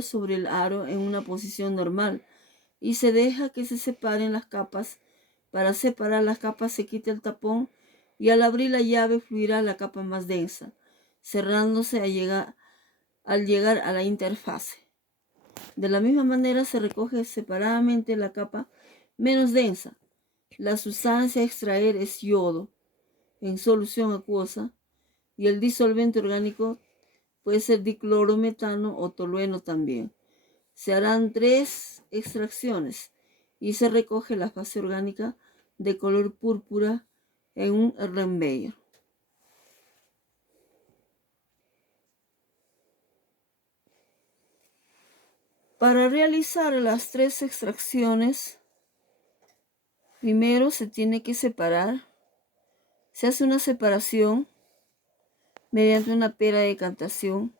sobre el aro en una posición normal y se deja que se separen las capas. Para separar las capas se quita el tapón y al abrir la llave fluirá la capa más densa, cerrándose al llegar a la interfase. De la misma manera se recoge separadamente la capa menos densa. La sustancia a extraer es yodo en solución acuosa y el disolvente orgánico puede ser diclorometano o tolueno también. Se harán 3 extracciones y se recoge la fase orgánica de color púrpura en un Erlenmeyer. Para realizar las 3 extracciones, primero se tiene que separar. Se hace una separación mediante una pera de decantación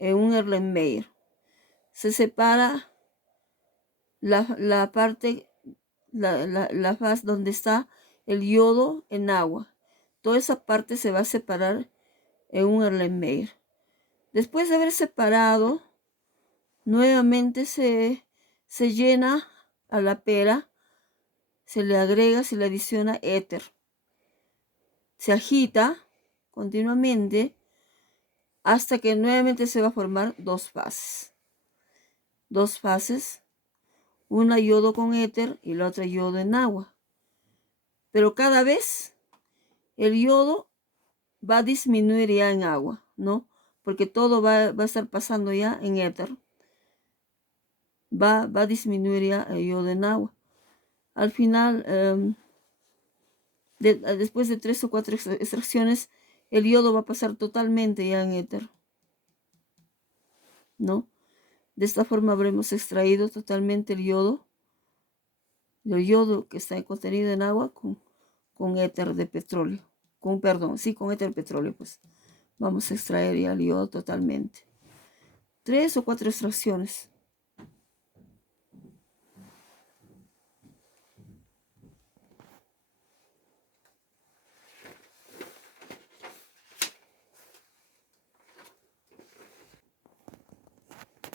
en un Erlenmeyer. Se separa la parte, la fase donde está el yodo en agua. Toda esa parte se va a separar en un Erlenmeyer. Después de haber separado, nuevamente se llena a la pera, se le agrega, se le adiciona éter. Se agita continuamente hasta que nuevamente se va a formar 2 fases. 2 fases, una yodo con éter y la otra yodo en agua. Pero cada vez el yodo va a disminuir ya en agua, ¿no? Porque todo va a estar pasando ya en éter. Va a disminuir ya el yodo en agua. Al final, después de 3 o 4 extracciones, el yodo va a pasar totalmente ya en éter, ¿no? De esta forma habremos extraído totalmente el yodo que está contenido en agua con éter de petróleo. Con éter de petróleo, pues. Vamos a extraer ya el yodo totalmente. 3 o 4 extracciones.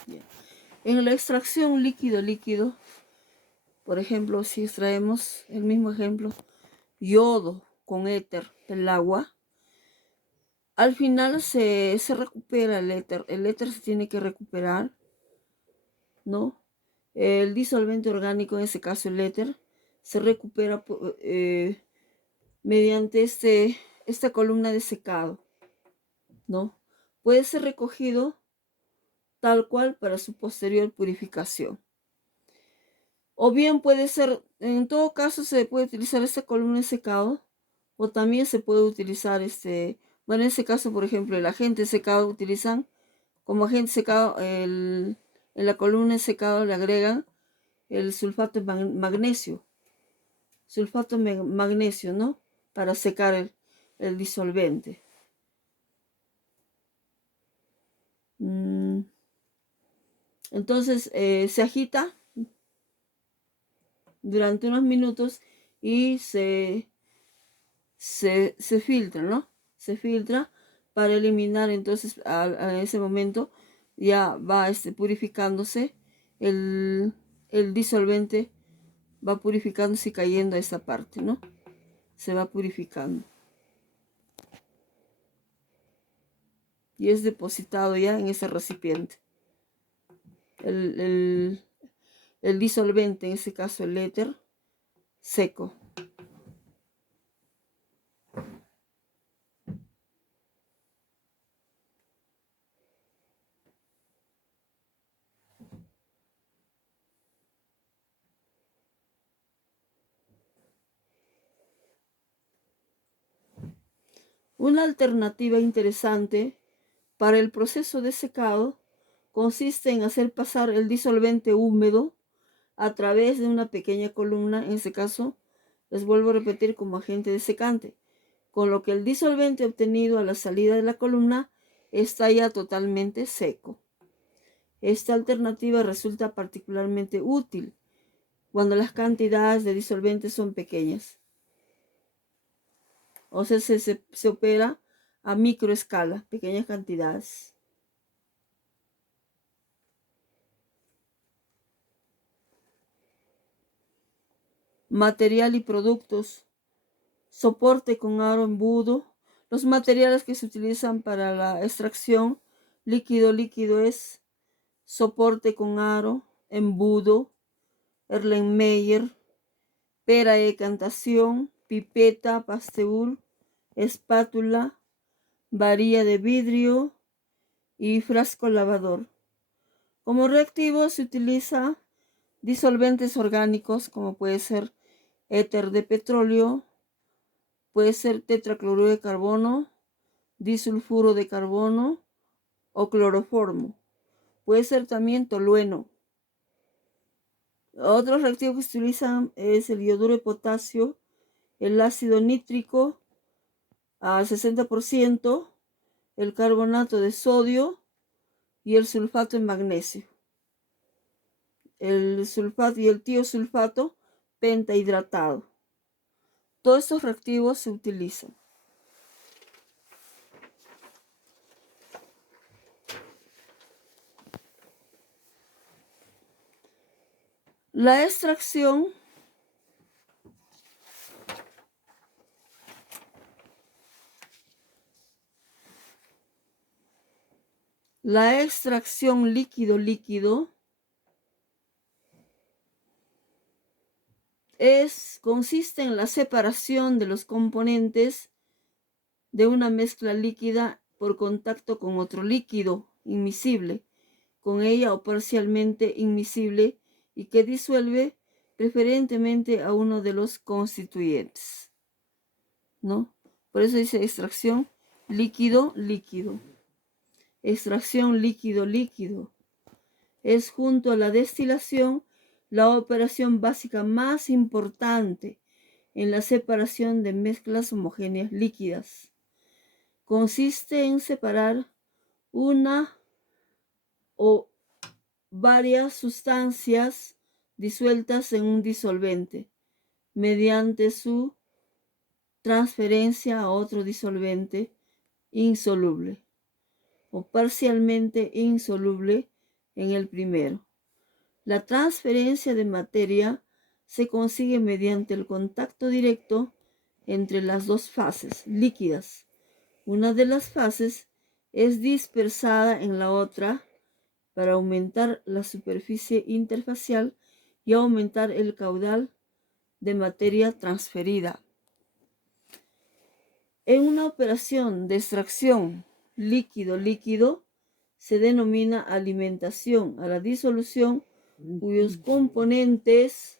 Bien. En la extracción líquido, por ejemplo, si extraemos el mismo ejemplo, yodo con éter del agua, al final se recupera el éter se tiene que recuperar, ¿no? El disolvente orgánico, en ese caso el éter, se recupera mediante esta columna de secado, ¿no? Puede ser recogido tal cual para su posterior purificación. O bien puede ser, en todo caso se puede utilizar esta columna de secado, o también se puede utilizar bueno, en este caso, por ejemplo, el agente secado utilizan como agente secado, en la columna de secado le agregan el sulfato de magnesio, ¿no? Para secar el disolvente. Entonces se agita durante unos minutos y se filtra, ¿no? Se filtra para eliminar, entonces a ese momento ya va purificándose el disolvente, va purificándose y cayendo a esa parte, ¿no? Se va purificando. Y es depositado ya en ese recipiente. El disolvente, en ese caso el éter, seco. Una alternativa interesante para el proceso de secado consiste en hacer pasar el disolvente húmedo a través de una pequeña columna, en este caso, les vuelvo a repetir, como agente desecante, con lo que el disolvente obtenido a la salida de la columna está ya totalmente seco. Esta alternativa resulta particularmente útil cuando las cantidades de disolvente son pequeñas. O sea, se opera a microescala, pequeñas cantidades. material y productos, soporte con aro, embudo. Los materiales que se utilizan para la extracción líquido es soporte con aro, embudo, Erlenmeyer, pera de decantación, pipeta, pasteur, espátula, varilla de vidrio y frasco lavador. Como reactivo se utiliza disolventes orgánicos como puede ser éter de petróleo, puede ser tetracloruro de carbono, disulfuro de carbono o cloroformo. Puede ser también tolueno. Otros reactivos que se utilizan es el iodouro de potasio, el ácido nítrico al 60%, el carbonato de sodio y el sulfato de magnesio. El sulfato y el tiosulfato pentahidratado. Todos estos reactivos se utilizan. La extracción líquido consiste en la separación de los componentes de una mezcla líquida por contacto con otro líquido inmiscible, con ella o parcialmente inmiscible, y que disuelve preferentemente a uno de los constituyentes, ¿no? Por eso dice extracción líquido. Extracción líquido. Es junto a la destilación la operación básica más importante en la separación de mezclas homogéneas líquidas. Consiste en separar una o varias sustancias disueltas en un disolvente mediante su transferencia a otro disolvente insoluble o parcialmente insoluble en el primero. La transferencia de materia se consigue mediante el contacto directo entre las dos fases líquidas. Una de las fases es dispersada en la otra para aumentar la superficie interfacial y aumentar el caudal de materia transferida. En una operación de extracción líquido se denomina alimentación a la disolución cuyos componentes.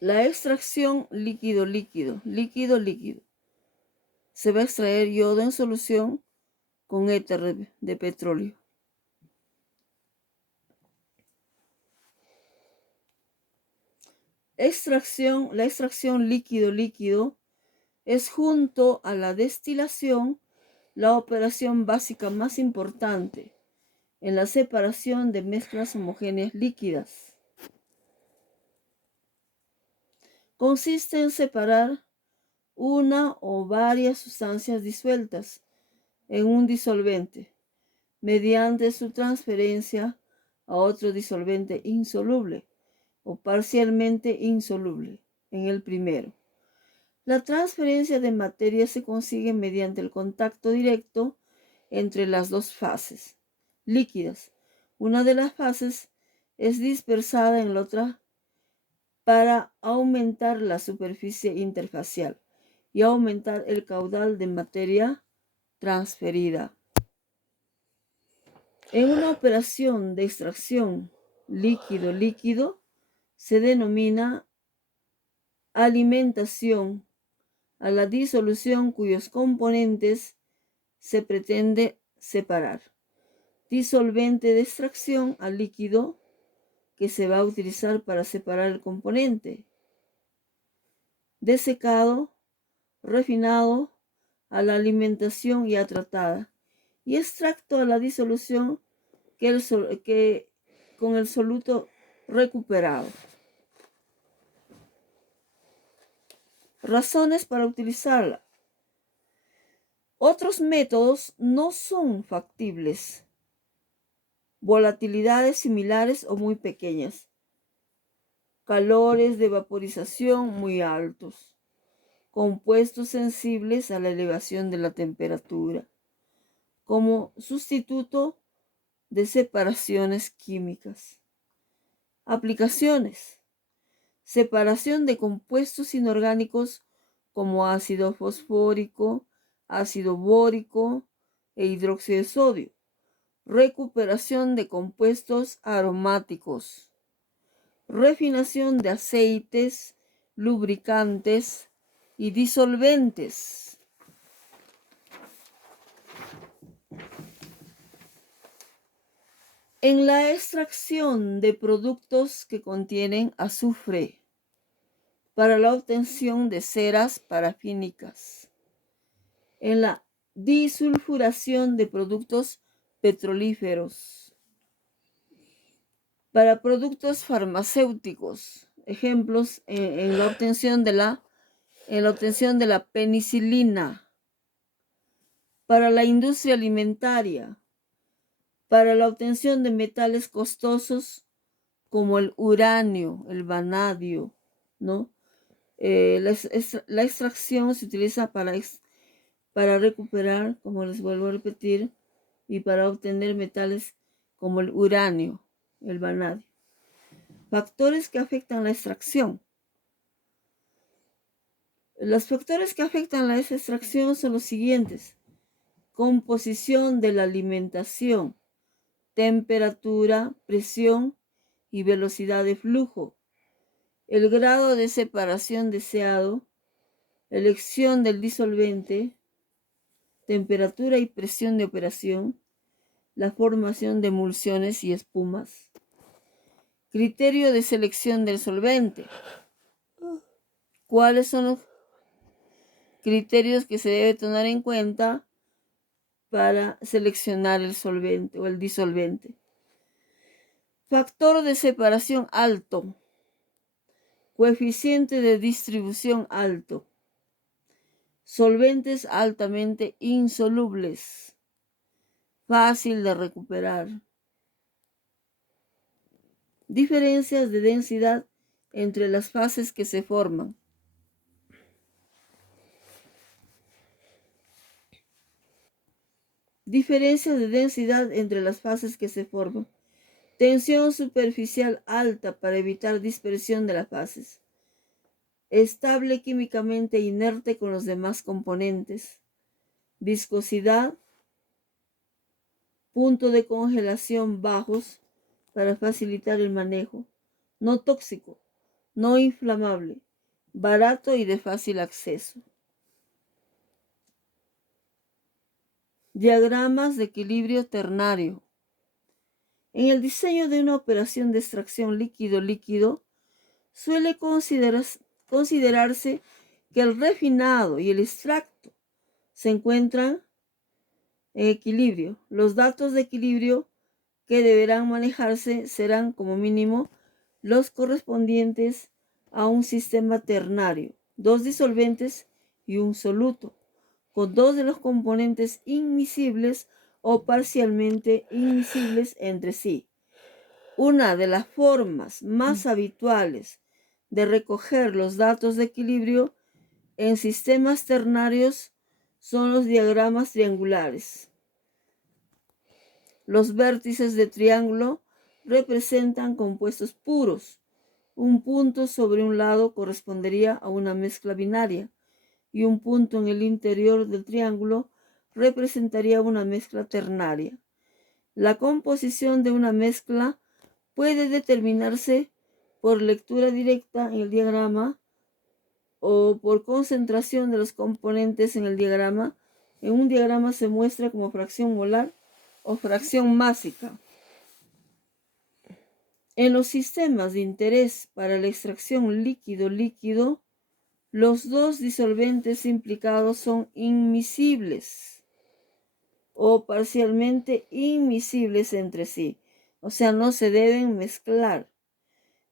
La extracción líquido. Se va a extraer yodo en solución con éter de petróleo. La extracción líquido es junto a la destilación la operación básica más importante en la separación de mezclas homogéneas líquidas. Consiste en separar una o varias sustancias disueltas en un disolvente mediante su transferencia a otro disolvente insoluble o parcialmente insoluble en el primero. La transferencia de materia se consigue mediante el contacto directo entre las dos fases líquidas. Una de las fases es dispersada en la otra para aumentar la superficie interfacial y aumentar el caudal de materia transferida. En una operación de extracción líquido se denomina alimentación a la disolución cuyos componentes se pretende separar. Disolvente de extracción al líquido que se va a utilizar para separar el componente. Desecado, refinado a la alimentación ya tratada. Y extracto a la disolución con el soluto recuperado. Razones para utilizarla. Otros métodos no son factibles. Volatilidades similares o muy pequeñas. calores de vaporización muy altos, compuestos sensibles a la elevación de la temperatura, como sustituto de separaciones químicas. Aplicaciones: separación de compuestos inorgánicos como ácido fosfórico, ácido bórico e hidróxido de sodio. Recuperación de compuestos aromáticos. Refinación de aceites, lubricantes y disolventes. En la extracción de productos que contienen azufre para la obtención de ceras parafínicas. En la disulfuración de productos petrolíferos. Para productos farmacéuticos, ejemplos en la obtención de la penicilina. Para la industria alimentaria, para la obtención de metales costosos como el uranio, el vanadio, ¿no? La extracción se utiliza para recuperar, como les vuelvo a repetir, y para obtener metales como el uranio, el vanadio. Factores que afectan la extracción. Los factores que afectan la extracción son los siguientes: composición de la alimentación, temperatura, presión y velocidad de flujo, el grado de separación deseado, elección del disolvente, temperatura y presión de operación, la formación de emulsiones y espumas. Criterio de selección del solvente. ¿Cuáles son los criterios que se debe tener en cuenta para seleccionar el solvente o el disolvente? Factor de separación alto. Coeficiente de distribución alto. Solventes altamente insolubles. Fácil de recuperar. Diferencias de densidad entre las fases que se forman. Diferencias de densidad entre las fases que se forman. Tensión superficial alta para evitar dispersión de las fases. Estable químicamente inerte con los demás componentes. Viscosidad. Punto de congelación bajos para facilitar el manejo. No tóxico, no inflamable, barato y de fácil acceso. Diagramas de equilibrio ternario. En el diseño de una operación de extracción líquido-líquido, suele considerarse que el refinado y el extracto se encuentran en equilibrio. Los datos de equilibrio que deberán manejarse serán como mínimo los correspondientes a un sistema ternario, 2 disolventes y un soluto, con 2 de los componentes inmiscibles o parcialmente inmiscibles entre sí. Una de las formas más habituales de recoger los datos de equilibrio en sistemas ternarios son los diagramas triangulares. Los vértices de triángulo representan compuestos puros. Un punto sobre un lado correspondería a una mezcla binaria y un punto en el interior del triángulo representaría una mezcla ternaria. La composición de una mezcla puede determinarse por lectura directa en el diagrama o por concentración de los componentes en el diagrama. En un diagrama se muestra como fracción molar o fracción másica. En los sistemas de interés para la extracción líquido-líquido, los 2 disolventes implicados son inmiscibles o parcialmente inmiscibles entre sí. O sea, no se deben mezclar.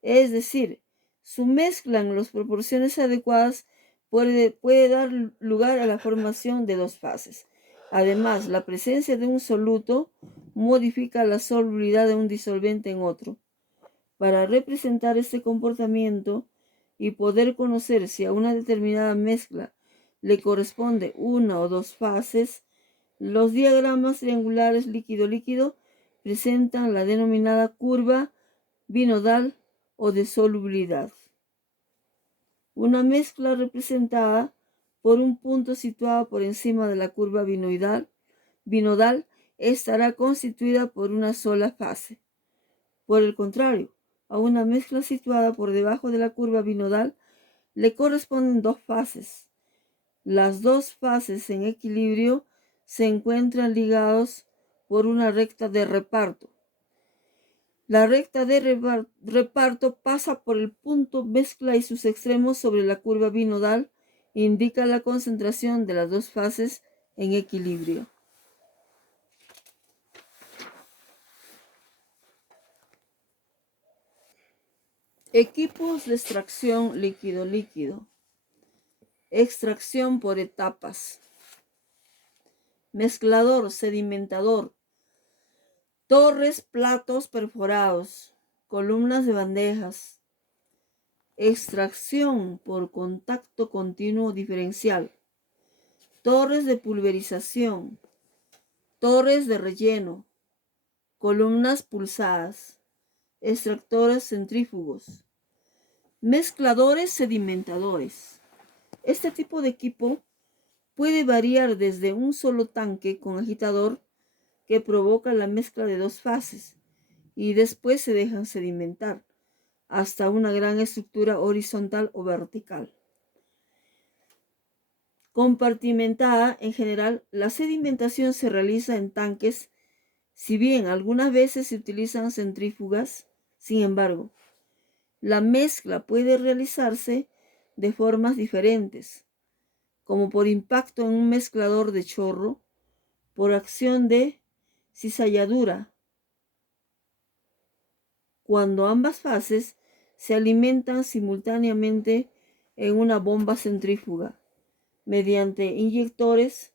Es decir, su mezcla en las proporciones adecuadas puede dar lugar a la formación de 2 fases. Además, la presencia de un soluto modifica la solubilidad de un disolvente en otro. Para representar este comportamiento y poder conocer si a una determinada mezcla le corresponde una o dos fases, los diagramas triangulares líquido-líquido presentan la denominada curva binodal o de solubilidad. Una mezcla representada por un punto situado por encima de la curva binodal estará constituida por una sola fase. Por el contrario, a una mezcla situada por debajo de la curva binodal le corresponden dos fases. Las dos fases en equilibrio se encuentran ligados por una recta de reparto. La recta de reparto pasa por el punto mezcla y sus extremos sobre la curva binodal e indica la concentración de las dos fases en equilibrio. Equipos de extracción líquido-líquido. Extracción por etapas. Mezclador, sedimentador. Torres, platos perforados. Columnas de bandejas. Extracción por contacto continuo diferencial. Torres de pulverización. Torres de relleno. Columnas pulsadas. Extractores centrífugos. Mezcladores sedimentadores. Este tipo de equipo puede variar desde un solo tanque con agitador que provoca la mezcla de dos fases y después se dejan sedimentar hasta una gran estructura horizontal o vertical. Compartimentada, en general, la sedimentación se realiza en tanques, si bien algunas veces se utilizan centrífugas. Sin embargo, la mezcla puede realizarse de formas diferentes, como por impacto en un mezclador de chorro, por acción de cizalladura, cuando ambas fases se alimentan simultáneamente en una bomba centrífuga, mediante inyectores.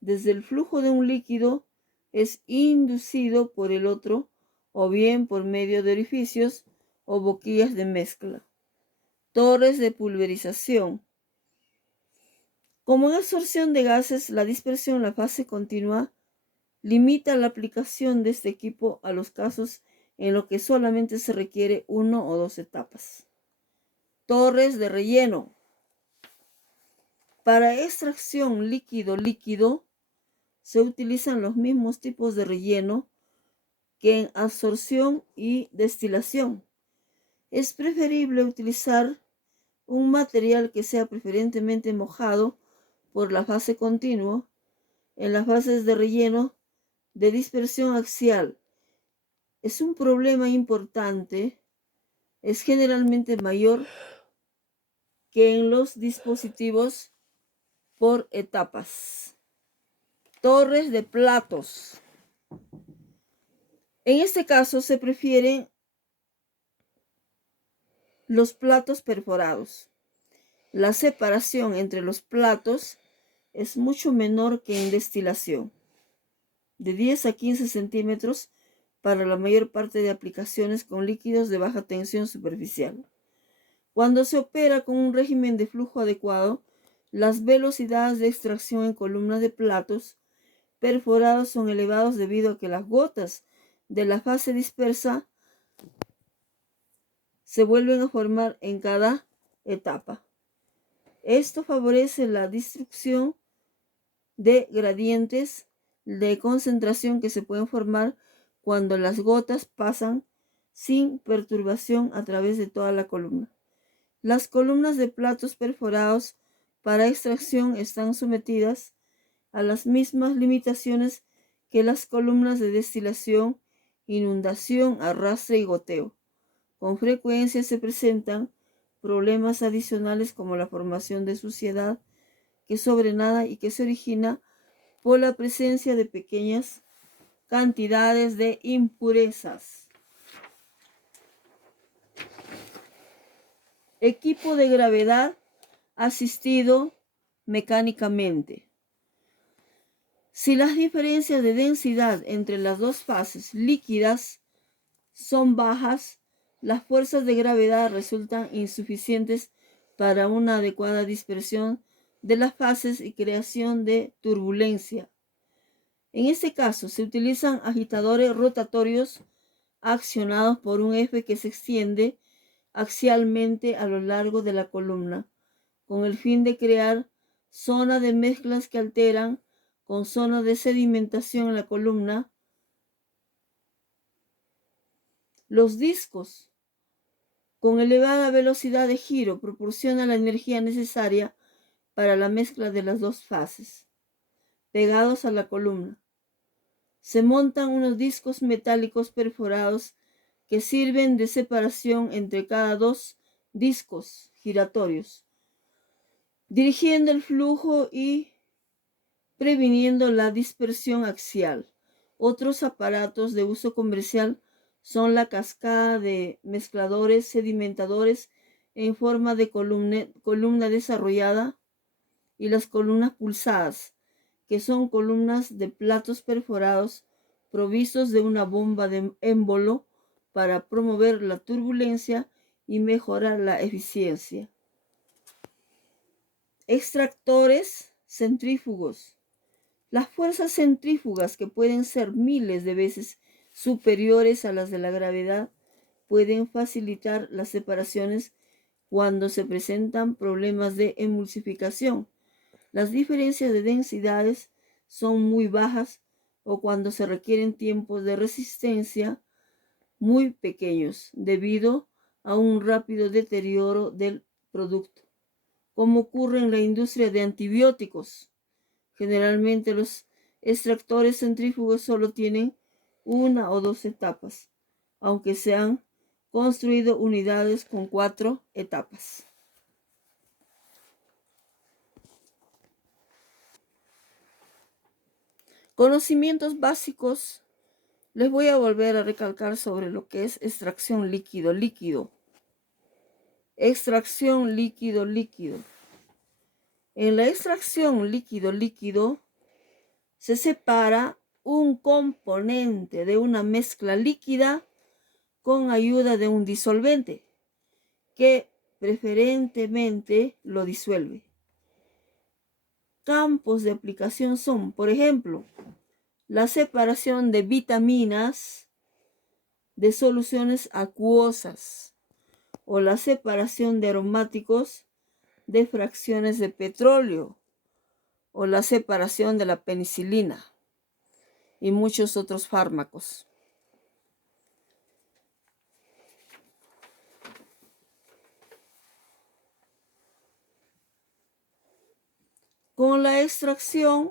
Desde el flujo de un líquido es inducido por el otro, o bien por medio de orificios o boquillas de mezcla. Torres de pulverización. Como en absorción de gases, la dispersión en la fase continua limita la aplicación de este equipo a los casos en los que solamente se requiere uno o dos etapas. Torres de relleno. Para extracción líquido-líquido se utilizan los mismos tipos de relleno que en absorción y destilación. Es preferible utilizar un material que sea preferentemente mojado por la fase continua. En las fases de relleno de dispersión axial es un problema importante, es generalmente mayor que en los dispositivos por etapas. Torres de platos. En este caso se prefieren los platos perforados. La separación entre los platos es mucho menor que en destilación, de 10 a 15 centímetros para la mayor parte de aplicaciones con líquidos de baja tensión superficial. Cuando se opera con un régimen de flujo adecuado, las velocidades de extracción en columnas de platos perforados son elevados debido a que las gotas de la fase dispersa se vuelven a formar en cada etapa. Esto favorece la destrucción de gradientes de concentración que se pueden formar cuando las gotas pasan sin perturbación a través de toda la columna. Las columnas de platos perforados para extracción están sometidas a las mismas limitaciones que las columnas de destilación, inundación, arrastre y goteo. Con frecuencia se presentan problemas adicionales como la formación de suciedad que sobrenada y que se origina por la presencia de pequeñas cantidades de impurezas. Equipo de gravedad asistido mecánicamente. Si las diferencias de densidad entre las dos fases líquidas son bajas, las fuerzas de gravedad resultan insuficientes para una adecuada dispersión de las fases y creación de turbulencia. En este caso, se utilizan agitadores rotatorios accionados por un eje que se extiende axialmente a lo largo de la columna, con el fin de crear zonas de mezclas que alteran con zonas de sedimentación en la columna. Los discos con elevada velocidad de giro proporcionan la energía necesaria para la mezcla de las dos fases. Pegados a la columna, se montan unos discos metálicos perforados que sirven de separación entre cada dos discos giratorios, dirigiendo el flujo y previniendo la dispersión axial. Otros aparatos de uso comercial son la cascada de mezcladores sedimentadores en forma de columna desarrollada y las columnas pulsadas, que son columnas de platos perforados provistos de una bomba de émbolo para promover la turbulencia y mejorar la eficiencia. Extractores centrífugos. Las fuerzas centrífugas, que pueden ser miles de veces superiores a las de la gravedad, pueden facilitar las separaciones cuando se presentan problemas de emulsificación. Las diferencias de densidades son muy bajas o cuando se requieren tiempos de resistencia muy pequeños debido a un rápido deterioro del producto, como ocurre en la industria de antibióticos. Generalmente los extractores centrífugos solo tienen una o dos etapas, aunque se han construido unidades con 4 etapas. Conocimientos básicos. Les voy a volver a recalcar sobre lo que es extracción líquido-líquido. Extracción líquido-líquido. En la extracción líquido-líquido se separa un componente de una mezcla líquida con ayuda de un disolvente que preferentemente lo disuelve. Campos de aplicación son, por ejemplo, la separación de vitaminas de soluciones acuosas o la separación de aromáticos de fracciones de petróleo o la separación de la penicilina y muchos otros fármacos. Con la extracción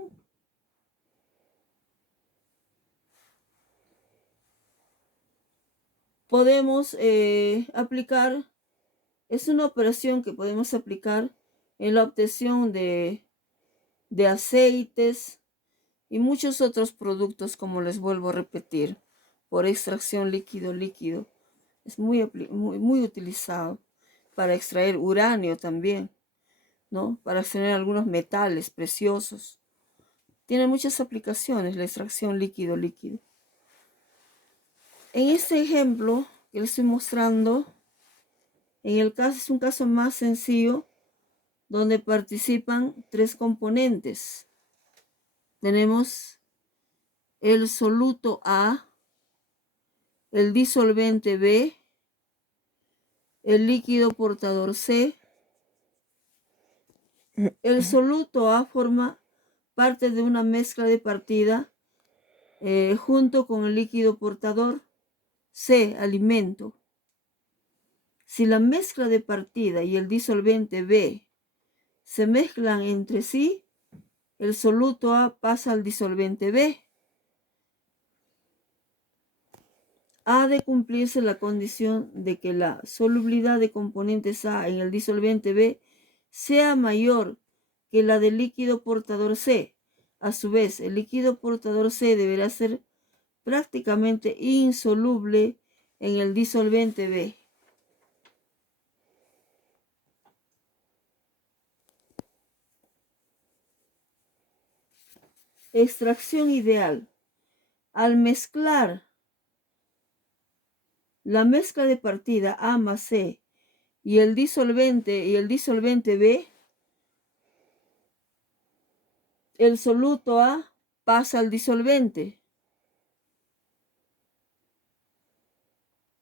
podemos aplicar, es una operación que podemos aplicar en la obtención de aceites y muchos otros productos, como les vuelvo a repetir, por extracción líquido-líquido. Es muy utilizado para extraer uranio también, ¿no? Para extraer algunos metales preciosos. Tiene muchas aplicaciones la extracción líquido-líquido. En este ejemplo que les estoy mostrando, es un caso más sencillo, donde participan 3 componentes. Tenemos el soluto A, el disolvente B, el líquido portador C. El soluto A forma parte de una mezcla de partida junto con el líquido portador C, alimento. Si la mezcla de partida y el disolvente B se mezclan entre sí, el soluto A pasa al disolvente B. Ha de cumplirse la condición de que la solubilidad de componentes A en el disolvente B sea mayor que la del líquido portador C. A su vez, el líquido portador C deberá ser prácticamente insoluble en el disolvente B. Extracción ideal. Al mezclar la mezcla de partida A más C y el disolvente B, el soluto A pasa al disolvente.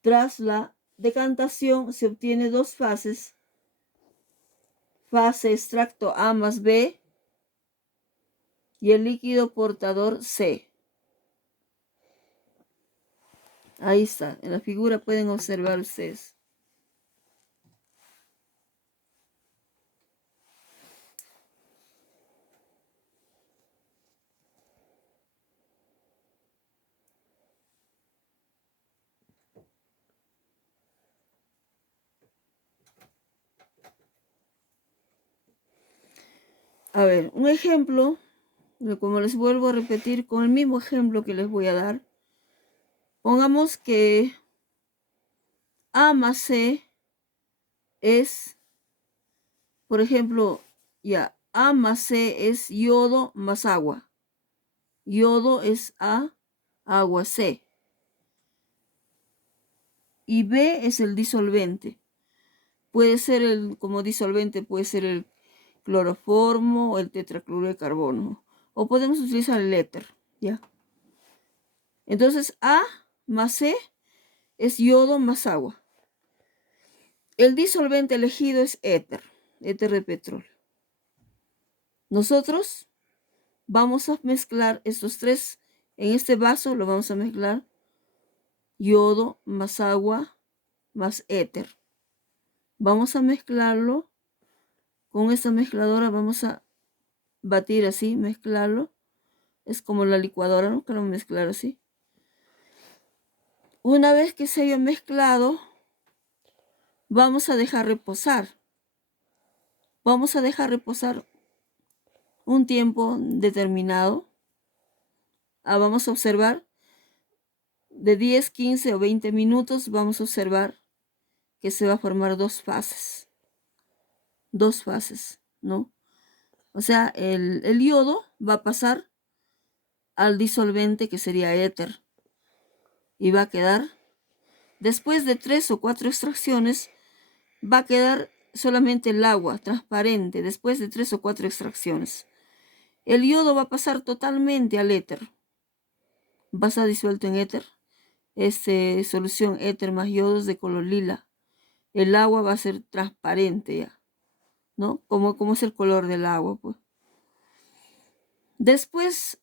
Tras la decantación se obtiene dos fases, fase extracto A más B y el líquido portador C. Ahí está, en la figura pueden observar ustedes. A ver, un ejemplo, como les vuelvo a repetir, con el mismo ejemplo que les voy a dar. Pongamos que A más C es, por ejemplo, ya, A más C es yodo más agua. Yodo es A, agua C. Y B es el disolvente. Puede ser como disolvente, puede ser el cloroformo o el tetracloruro de carbono. O podemos utilizar el éter, ¿ya? Entonces A más C es yodo más agua. El disolvente elegido es éter de petróleo. Nosotros vamos a mezclar estos tres, en este vaso lo vamos a mezclar yodo más agua más éter. Vamos a mezclarlo con esta mezcladora, vamos a batir así, mezclarlo. Es como la licuadora, ¿no? Que lo vamos a mezclar así. Una vez que se haya mezclado, vamos a dejar reposar. Vamos a dejar reposar un tiempo determinado. Vamos a observar de 10, 15 o 20 minutos, vamos a observar que se va a formar dos fases. Dos fases, ¿no? O sea, el yodo va a pasar al disolvente que sería éter. Y va a quedar, después de 3 o 4 extracciones, va a quedar solamente el agua transparente después de 3 o 4 extracciones. El yodo va a pasar totalmente al éter. Va a estar disuelto en éter. Solución éter más yodos de color lila. El agua va a ser transparente ya, ¿no? Como es el color del agua, pues. Después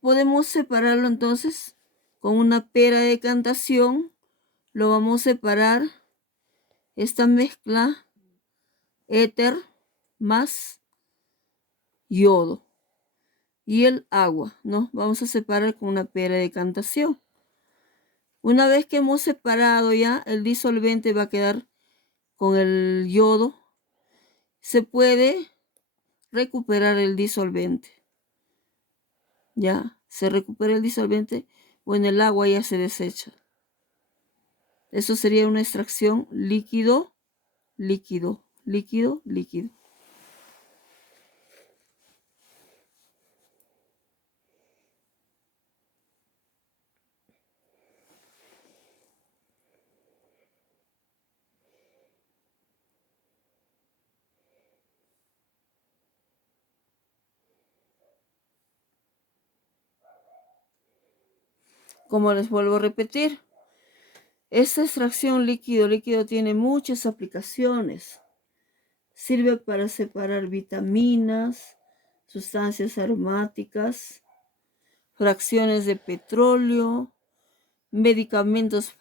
podemos separarlo entonces con una pera de decantación. Lo vamos a separar esta mezcla éter más yodo y el agua, ¿no? Vamos a separar con una pera de decantación. Una vez que hemos separado ya, el disolvente va a quedar con el yodo. Se puede recuperar el disolvente. Ya, se recupera el disolvente o en el agua ya se desecha. Eso sería una extracción líquido, líquido, líquido, líquido. Como les vuelvo a repetir, esta extracción líquido-líquido tiene muchas aplicaciones. Sirve para separar vitaminas, sustancias aromáticas, fracciones de petróleo, medicamentos,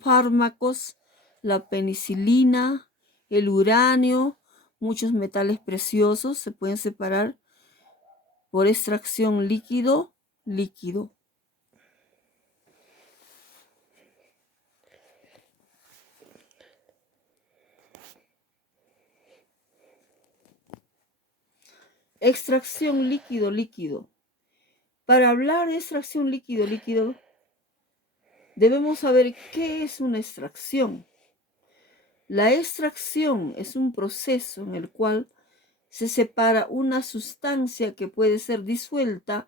fármacos, la penicilina, el uranio, muchos metales preciosos se pueden separar por extracción líquido-líquido. Extracción líquido-líquido. Para hablar de extracción líquido-líquido, debemos saber qué es una extracción. La extracción es un proceso en el cual se separa una sustancia que puede ser disuelta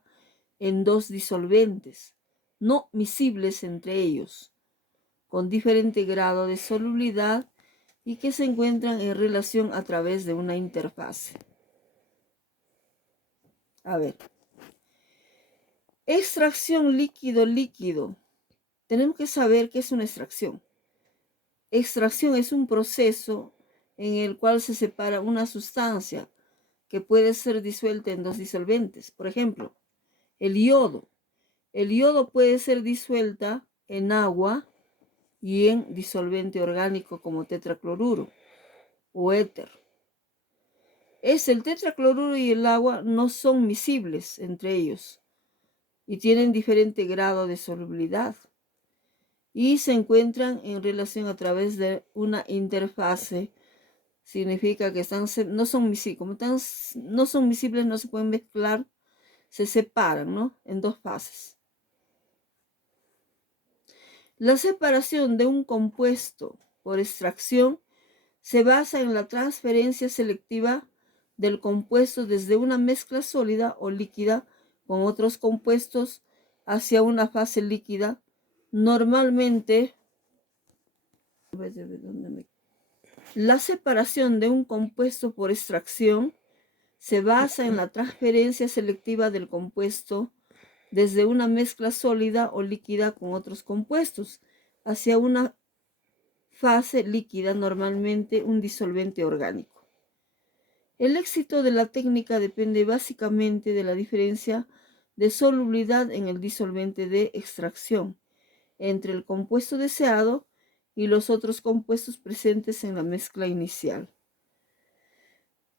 en dos disolventes, no miscibles entre ellos. con diferente grado de solubilidad y que se encuentran en relación a través de una interfase. A ver. Extracción líquido-líquido. Tenemos que saber qué es una extracción. Extracción es un proceso en el cual se separa una sustancia que puede ser disuelta en dos disolventes. Por ejemplo, el yodo. El yodo puede ser disuelta en agua y en disolvente orgánico como tetracloruro o éter. El tetracloruro y el agua no son miscibles entre ellos y tienen diferente grado de solubilidad y se encuentran en relación a través de una interfase. Significa que no son miscibles, como no son miscibles, no se pueden mezclar, se separan, ¿no?, en dos fases. La separación de un compuesto por extracción se basa en la transferencia selectiva del compuesto desde una mezcla sólida o líquida con otros compuestos hacia una fase líquida. Normalmente, la separación de un compuesto por extracción se basa en la transferencia selectiva del compuesto desde una mezcla sólida o líquida con otros compuestos hacia una fase líquida, normalmente un disolvente orgánico. El éxito de la técnica depende básicamente de la diferencia de solubilidad en el disolvente de extracción entre el compuesto deseado y los otros compuestos presentes en la mezcla inicial.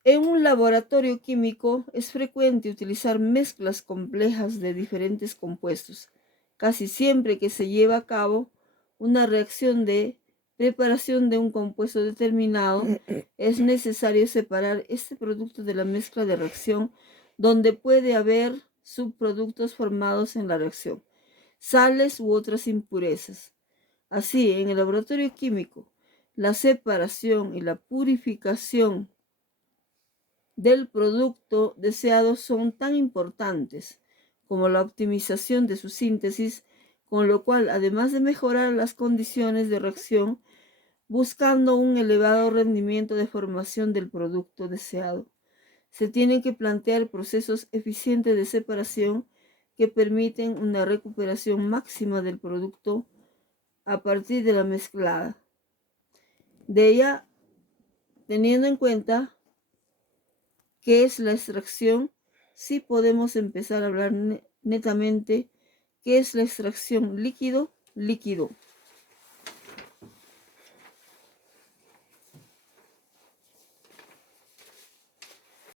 En un laboratorio químico es frecuente utilizar mezclas complejas de diferentes compuestos. Casi siempre que se lleva a cabo una reacción de preparación de un compuesto determinado, es necesario separar este producto de la mezcla de reacción, donde puede haber subproductos formados en la reacción, sales u otras impurezas. Así, en el laboratorio químico, la separación y la purificación del producto deseado son tan importantes como la optimización de su síntesis, con lo cual, además de mejorar las condiciones de reacción, buscando un elevado rendimiento de formación del producto deseado, se tienen que plantear procesos eficientes de separación que permiten una recuperación máxima del producto a partir de la mezclada. De ella, teniendo en cuenta qué es la extracción, sí podemos empezar a hablar netamente qué es la extracción líquido-líquido.